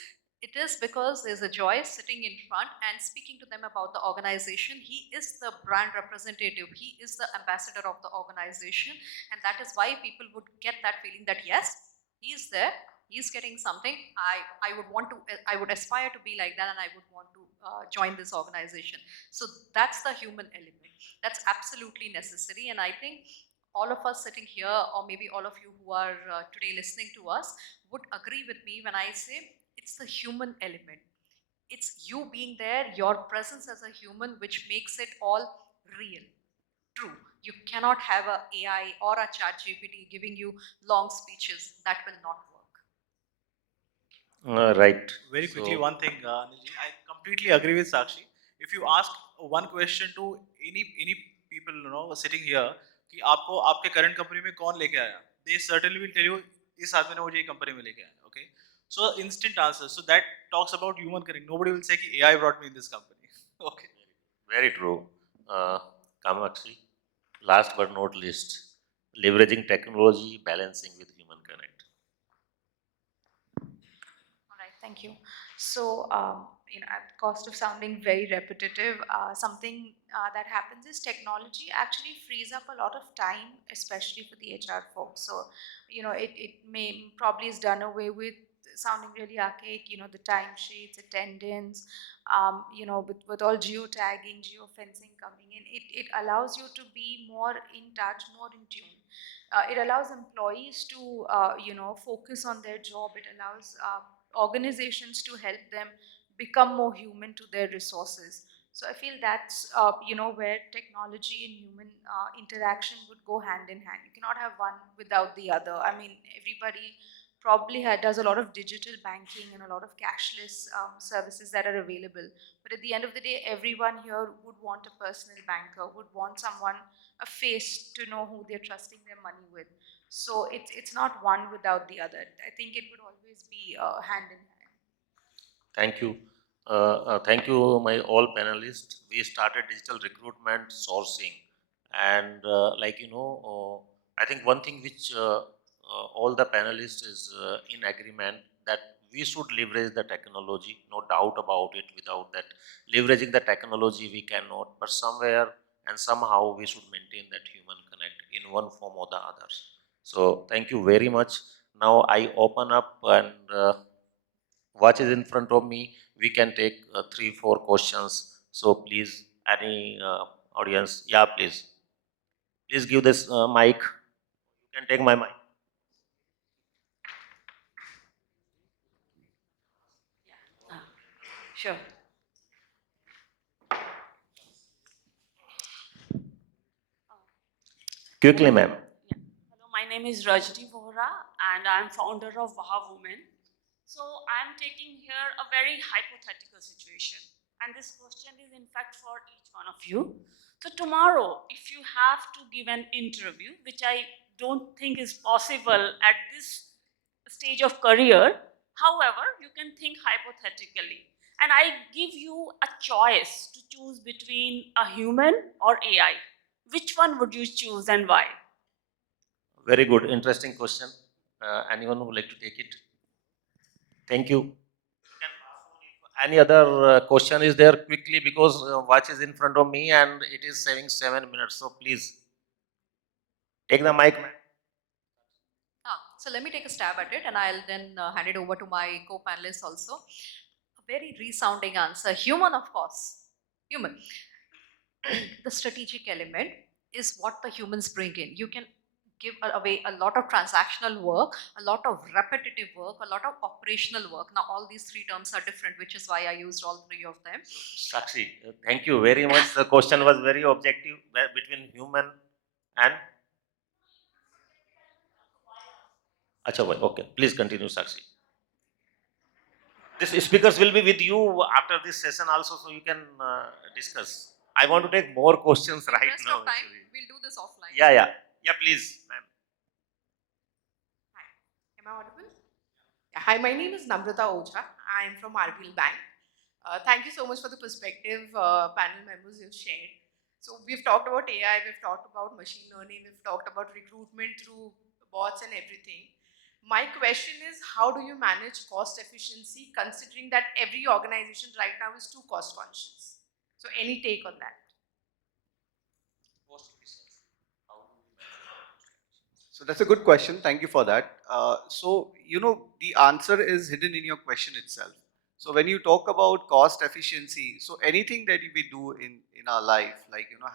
it is because there's a Joy sitting in front and speaking to them about the organization. He is the brand representative. He is the ambassador of the organization. And that is why people would get that feeling that yes, he is there. He's getting something. I would aspire to be like that, and I would want to join this organization. So that's the human element. That's absolutely necessary. And I think all of us sitting here, or maybe all of you who are today listening to us, would agree with me when I say it's the human element. It's you being there, your presence as a human, which makes it all real. true. You cannot have a AI or a chat GPT giving you long speeches. That will not work. Right. Very quickly, So, one thing, Anilji, I completely agree with Sakshi. If you ask one question to any people sitting here कि आपको आपके current company में कौन लेके आया, they certainly will tell you इस आदमी ने मुझे ये company में लेके आया. Okay, so instant answer. So that talks about human connect. Nobody will say कि AI brought me in this company. Okay. very true. Kamakshi, last but not least, leveraging technology, balancing with human connect. All right, thank you. So, at the cost of sounding very repetitive, something that happens is technology actually frees up a lot of time, especially for the HR folks. So, it may probably is done away with, sounding really archaic, the timesheets, attendance, with all geotagging, geofencing coming in, it allows you to be more in touch, more in tune. It allows employees to, focus on their job. It allows organizations to help them become more human to their resources. So I feel that's, where technology and human interaction would go hand in hand. You cannot have one without the other. I mean, everybody probably does a lot of digital banking and a lot of cashless services that are available. But at the end of the day, everyone here would want a personal banker, would want someone, a face to know who they're trusting their money with. So it's not one without the other. I think it would always be hand in hand. Thank you. Thank you, my all panelists. We started digital recruitment sourcing, and I think one thing which all the panelists is in agreement that we should leverage the technology. No doubt about it. Without that, leveraging the technology, we cannot. But somewhere and somehow we should maintain that human connect in one form or the other. So thank you very much. Now I open up and. Watch is in front of me. We can take 3-4 questions. So please, any audience, yeah, please give this mic. You can take my mic. Sure. Quickly, ma'am. Yeah. Hello, my name is Rajni Vohra and I'm founder of Vaha Women. So I'm taking here a very hypothetical situation. And this question is in fact for each one of you. So tomorrow, if you have to give an interview, which I don't think is possible at this stage of career, however, you can think hypothetically. And I give you a choice to choose between a human or AI. Which one would you choose and why? Very good, interesting question. Anyone who would like to take it? Thank you. Any other question is there quickly because watch is in front of me and it is saving 7 minutes. So please take the mic. So let me take a stab at it and I'll then hand it over to my co-panelists also. A very resounding answer. Human, of course. Human. The strategic element is what the humans bring in. You can give away a lot of transactional work, a lot of repetitive work, a lot of operational work. Now, all these three terms are different, which is why I used all three of them. Sakshi, thank you very much. The question was very objective between human and. Acha, okay, please continue, Sakshi. This speakers will be with you after this session also, so you can discuss. I want to take more questions right Rest now. of time, Actually. we'll do this offline. Yeah, please, ma'am. Hi, am I audible? Yeah, hi, my name is Namrata Oja. I am from RBL Bank. Thank you so much for the perspective panel members you've shared. So we've talked about AI, we've talked about machine learning, we've talked about recruitment through bots and everything. My question is, how do you manage cost efficiency considering that every organization right now is too cost conscious? So any take on that? So that's a good question. Thank you for that. The answer is hidden in your question itself. So when you talk about cost efficiency, so anything that we do in our life,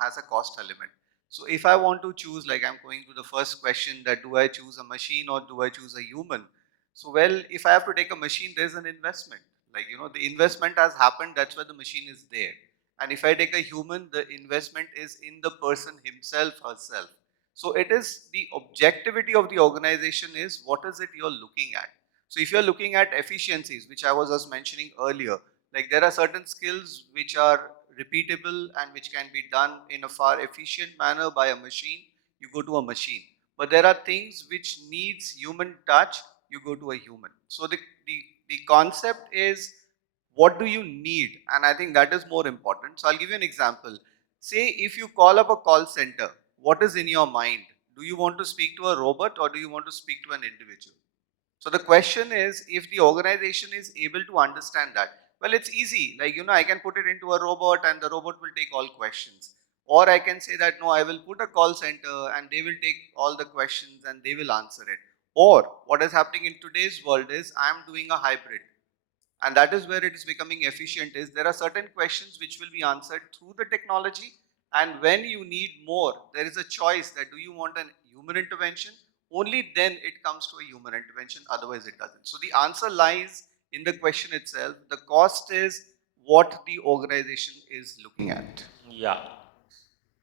has a cost element. So if I want to choose, like I'm going to the first question that do I choose a machine or do I choose a human? So well, if I have to take a machine, there's an investment. The investment has happened, that's why the machine is there. And if I take a human, the investment is in the person himself, herself. So it is the objectivity of the organization is what is it you're looking at. So if you're looking at efficiencies, which I was just mentioning earlier, like there are certain skills which are repeatable and which can be done in a far efficient manner by a machine, you go to a machine. But there are things which needs human touch, you go to a human. So the concept is what do you need? And I think that is more important. So I'll give you an example. Say if you call up a call center, what is in your mind? Do you want to speak to a robot or do you want to speak to an individual? So the question is, if the organization is able to understand that, well, it's easy. Like, I can put it into a robot and the robot will take all questions. Or I can say that, no, I will put a call center and they will take all the questions and they will answer it. Or what is happening in today's world is I am doing a hybrid. And that is where it is becoming efficient is there are certain questions which will be answered through the technology, and when you need more, there is a choice that do you want an human intervention, only then it comes to a human intervention, otherwise it doesn't. So the answer lies in the question itself. The cost is what the organization is looking at. Yeah.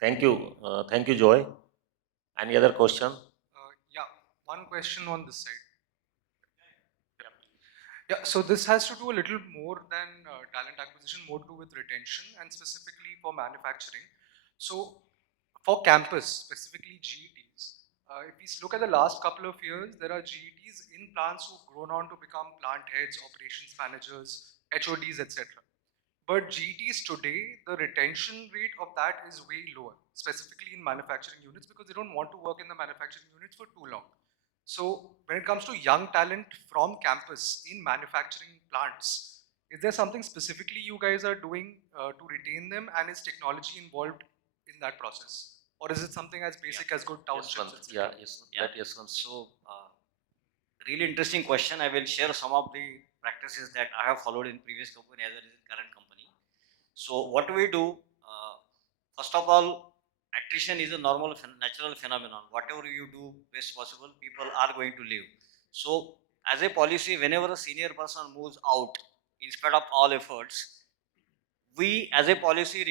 Thank you. Thank you, Joy. Any other question? Yeah, one question on this side. Yeah, so this has to do a little more than talent acquisition, more to do with retention and specifically for manufacturing. So for campus, specifically GETs, if we look at the last couple of years, there are GETs in plants who've grown on to become plant heads, operations managers, HODs, etc. But GETs today, the retention rate of that is way lower, specifically in manufacturing units, because they don't want to work in the manufacturing units for too long. So when it comes to young talent from campus in manufacturing plants, is there something specifically you guys are doing to retain them, and is technology involved in that process? Or is it something as basic as good townships? Yashwant, Yashwant. So, really interesting question. I will share some of the practices that I have followed in previous company as well as in current company. So what we do, first of all, attrition is a normal, natural phenomenon. Whatever you do best possible, people are going to leave. So as a policy, whenever a senior person moves out, in spite of all efforts, we as a policy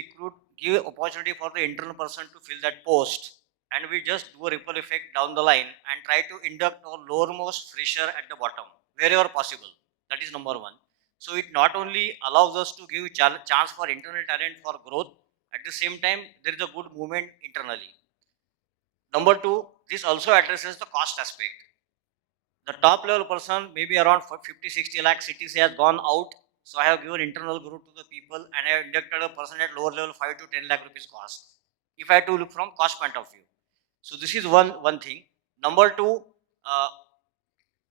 give opportunity for the internal person to fill that post, and we just do a ripple effect down the line and try to induct our lowermost fresher at the bottom wherever possible. That is number one. So it not only allows us to give chance for internal talent for growth, at the same time there is a good movement internally. Number two, this also addresses the cost aspect. The top level person, maybe around 50-60 lakh CTC has gone out. So I have given internal growth to the people and I have inducted a person at lower level 5 to 10 lakh rupees cost. If I have to look from cost point of view. So this is one thing. Number two,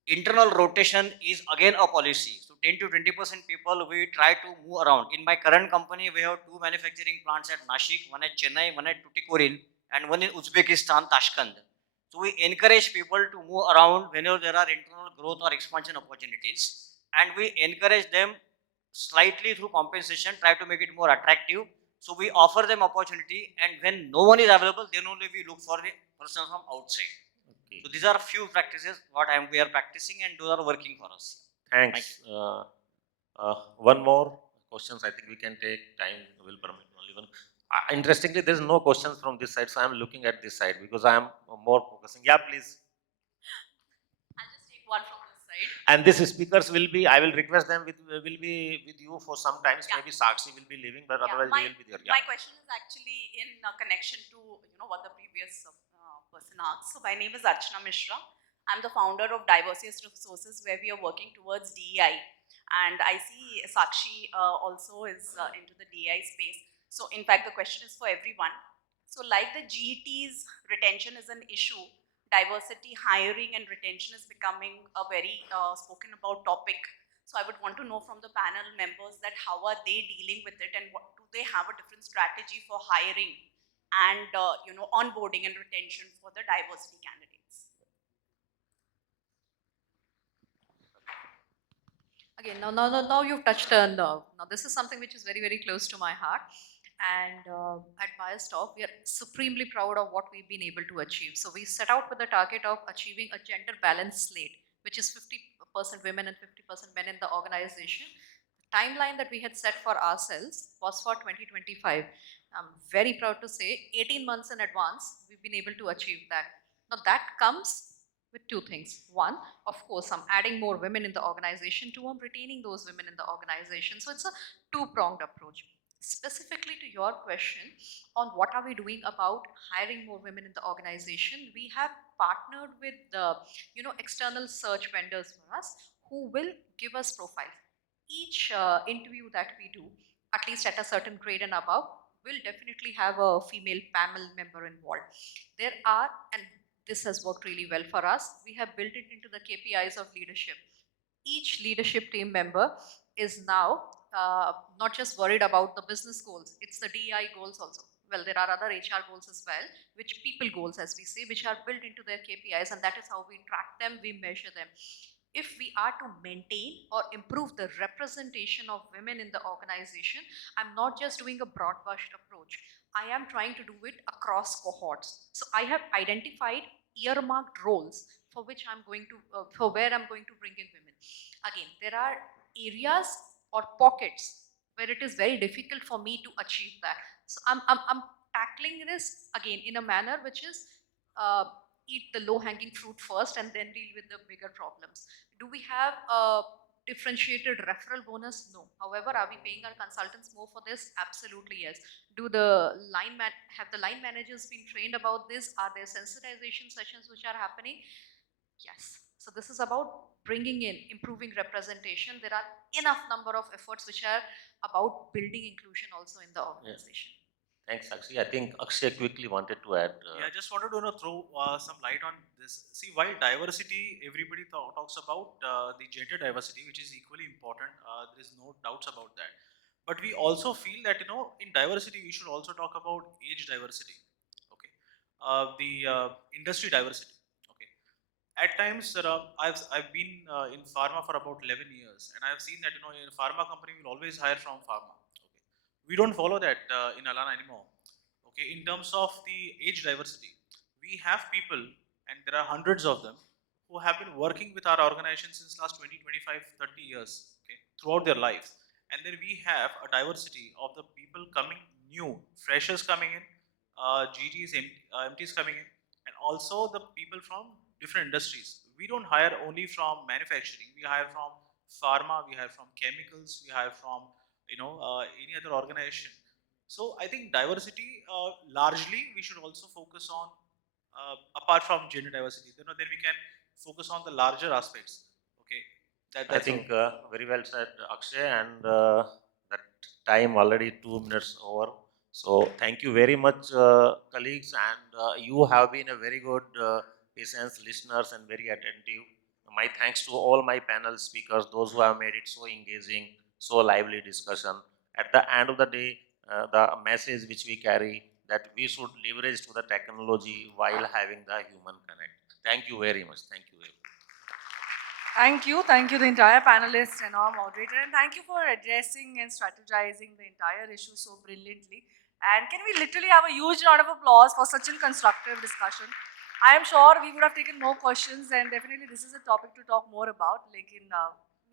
internal rotation is again a policy. So 10 to 20% people we try to move around. In my current company, we have 2 manufacturing plants at Nashik, one at Chennai, one at Tuticorin, and one in Uzbekistan, Tashkent. So we encourage people to move around whenever there are internal growth or expansion opportunities, and we encourage them slightly through compensation, try to make it more attractive. So we offer them opportunity, and when no one is available, then only we look for the person from outside. Okay. So these are few practices what we are practicing, and those are working for us. Thanks. One more questions. I think we can take time will permit only one. Interestingly, there is no questions from this side, so I am looking at this side because I am more focusing. Yeah, please. I'll just take one from this side. And these speakers will be. I will request them will be with you for some times. Yeah. Maybe Sakshee will be leaving, but otherwise they will be there. Yeah. My question is actually in connection to what the previous person asked. So my name is Archana Mishra. I'm the founder of Diversity Resources, where we are working towards DEI, and I see Sakshee also is into the DEI space. So in fact, the question is for everyone. So like the GET's retention is an issue, diversity, hiring and retention is becoming a very spoken about topic. So I would want to know from the panel members that how are they dealing with it, and what do they have a different strategy for hiring and onboarding and retention for the diversity candidates. Again, now you've touched on, now this is something which is very, very close to my heart. And at BioStop, we are supremely proud of what we've been able to achieve. So we set out with the target of achieving a gender balanced slate, which is 50% women and 50% men in the organization. timeline that we had set for ourselves was for 2025. I'm very proud to say 18 months in advance, we've been able to achieve that. Now that comes with two things. One, of course, I'm adding more women in the organization. Two, I'm retaining those women in the organization. So it's a two-pronged approach. Specifically to your question on what are we doing about hiring more women in the organization, we have partnered with the external search vendors for us who will give us profiles. Each interview that we do, at least at a certain grade and above, will definitely have a female panel member involved. There are, and this has worked really well for us, we have built it into the KPIs of leadership. Each leadership team member is now not just worried about the business goals, it's the DEI goals also. Well, there are other HR goals as well, which people goals, as we say, which are built into their KPIs, and that is how we track them, we measure them. If we are to maintain or improve the representation of women in the organization, I'm not just doing a broad-brushed approach. I am trying to do it across cohorts. So I have identified earmarked roles for which I'm going to, for where I'm going to bring in women. Again, there are areas or pockets where it is very difficult for me to achieve that. So I'm tackling this again in a manner which is eat the low-hanging fruit first and then deal with the bigger problems. Do we have a differentiated referral bonus? No. However, are we paying our consultants more for this? Absolutely yes. Do the have the line managers been trained about this? Are there sensitization sessions which are happening? Yes. So this is about bringing in, improving representation. There are enough number of efforts which are about building inclusion also in the organization. Yeah. Thanks, Sakshee. I think Akshay quickly wanted to add. Yeah, I just wanted to throw some light on this. See, while diversity, everybody talks about the gender diversity, which is equally important. There is no doubts about that. But we also feel that in diversity, we should also talk about age diversity. Okay, the industry diversity. Okay, at times I've been in pharma for about 11 years, and I've seen that in a pharma company will always hire from pharma. Okay, we don't follow that in Allana anymore. Okay, in terms of the age diversity, we have people, and there are hundreds of them, who have been working with our organization since last 20, 25, 30 years, okay, throughout their lives. And then we have a diversity of the people coming new, freshers coming in, GTs, MTs coming in, and also the people from different industries. We don't hire only from manufacturing, we hire from pharma, we hire from chemicals, we hire from any other organization. So I think diversity, largely we should also focus on, apart from gender diversity, then we can focus on the larger aspects. Okay, I think very well said, Akshay, and that time already 2 minutes over. So thank you very much, colleagues, and you have been a very good patience listeners and very attentive. My thanks to all my panel speakers, those who have made it so engaging, so lively discussion. At the end of the day, the message which we carry that we should leverage to the technology while having the human connect. Thank you very much. Thank you very much. Thank you, the entire panelists and our moderator, and thank you for addressing and strategizing the entire issue so brilliantly. And can we literally have a huge round of applause for such a constructive discussion? I am sure we would have taken more questions, and definitely this is a topic to talk more about. Like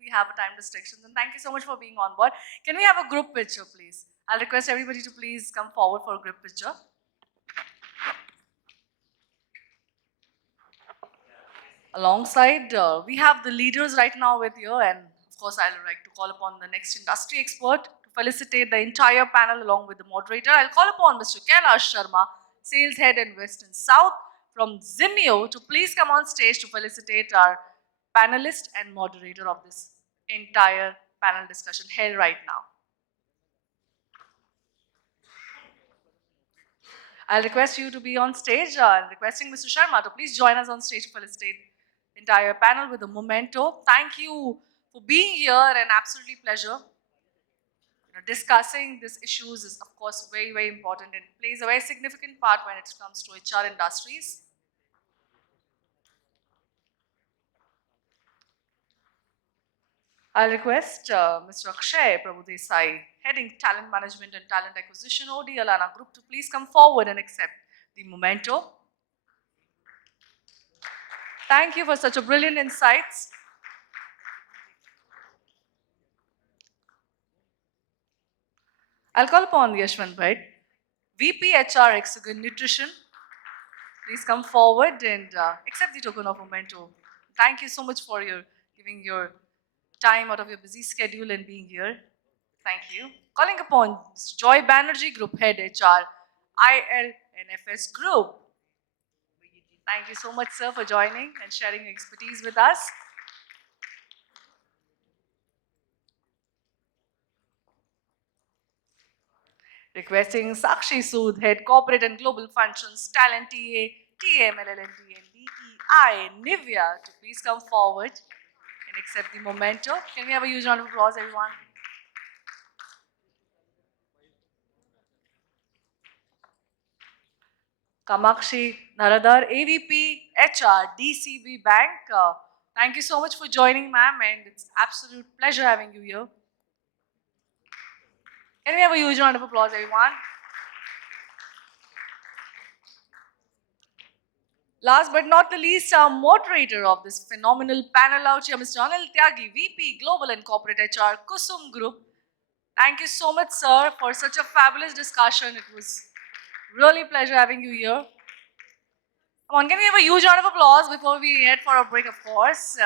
we have a time restrictions, and thank you so much for being on board. Can we have a group picture, please? I'll request everybody to please come forward for a group picture. Alongside, we have the leaders right now with you, and of course, I'd like to call upon the next industry expert to felicitate the entire panel along with the moderator. I'll call upon Mr. Kailash Sharma, Sales Head in West and South from Zimeo, to please come on stage to felicitate our panelist and moderator of this entire panel discussion held right now. I'll request you to be on stage. Requesting Mr. Sharma to please join us on stage to felicitate the entire panel with a memento. Thank you for being here, and absolutely pleasure. Discussing these issues is, of course, very, very important and plays a very significant part when it comes to HR industries. I'll request Mr. Akshay Prabhudesai, heading Talent Management and Talent Acquisition, OD Allana Group, to please come forward and accept the memento. Thank you for such a brilliant insights. I'll call upon Yashwant, right? VP HR Hexagon Nutrition. Please come forward and accept the token of memento. Thank you so much for giving your time out of your busy schedule and being here. Thank you. Calling upon Joy Banerjee, Group Head HR, IL&FS Group. Thank you so much, sir, for joining and sharing your expertise with us. Requesting Sakshee Sood, Head Corporate and Global Functions, Talent TA, TM, LLND, and DEI, NIVEA, to please come forward and accept the memento. Can we have a huge round of applause, everyone? Kamakshi, Dharadhar, AVP, HR, DCB Bank. Thank you so much for joining, ma'am, and it's absolute pleasure having you here. Can we have a huge round of applause, everyone? Last but not the least, our moderator of this phenomenal panel out here, Mr. Anil Tyagi, VP, Global and Corporate HR, Kusum Group. Thank you so much, sir, for such a fabulous discussion. It was really a pleasure having you here. Come on, can we have a huge round of applause before we head for a break, of course?